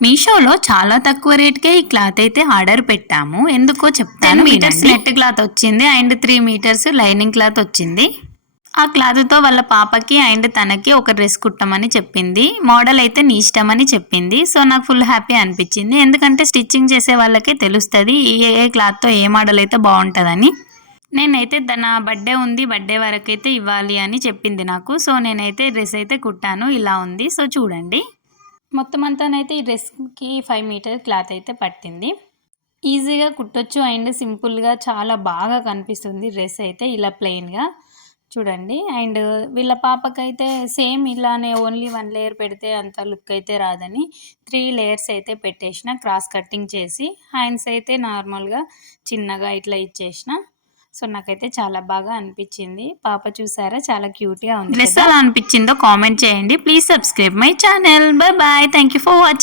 మీషోలో చాలా తక్కువ రేట్‌కే ఈ క్లాత్ అయితే ఆర్డర్ పెట్టాము. ఎందుకో చెప్తాను 10 మీటర్స్ వినండి. నెట్ క్లాత్ వచ్చింది అండ్ 3 మీటర్స్ లైనింగ్ క్లాత్ వచ్చింది. ఆ క్లాత్‌తో వాళ్ళ పాపకి అండ్ తనకి ఒక డ్రెస్ కుట్టమని చెప్పింది. మోడల్ అయితే నీ ఇష్టం అని చెప్పింది. సో, నాకు ఫుల్ హ్యాపీ అనిపించింది. ఎందుకంటే స్టిచ్చింగ్ చేసే వాళ్ళకే తెలుస్తది ఏ క్లాత్‌తో ఏ మోడల్ అయితే బావుంటదని. నేనైతే తన బర్త్‌డే ఉంది. బర్త్‌డే వరకైతే ఇవ్వాలి అని చెప్పింది నాకు. సో, నేనైతే డ్రెస్ అయితే కుట్టాను. ఇలా ఉంది. సో, చూడండి. మొత్తం అంతానైతే ఈ డ్రెస్‌కి 5 మీటర్ క్లాత్ అయితే పట్టింది. ఈజీగా కుట్టొచ్చు అండ్ సింపుల్‌గా చాలా బాగా కనిపిస్తుంది డ్రెస్ అయితే ఇలా ప్లెయిన్‌గా. చూడండి. అండ్ వీళ్ళ పాపకైతే సేమ్ ఇలానే ఓన్లీ 1 లేయర్ పెడితే అంత లుక్ అయితే రాదని 3 లేయర్స్ అయితే పెట్టేసిన క్రాస్ కటింగ్ చేసి. హ్యాండ్స్ అయితే నార్మల్‌గా చిన్నగా ఇట్లా ఇచ్చేసిన. సో, నాకైతే చాలా బాగా అనిపించింది. పాప చూసారా చాలా క్యూట్‌గా ఉంది. డ్రెస్ ఎలా అనిపించిందో కామెంట్ చేయండి. Please subscribe my channel. Bye bye. Thank you for watching.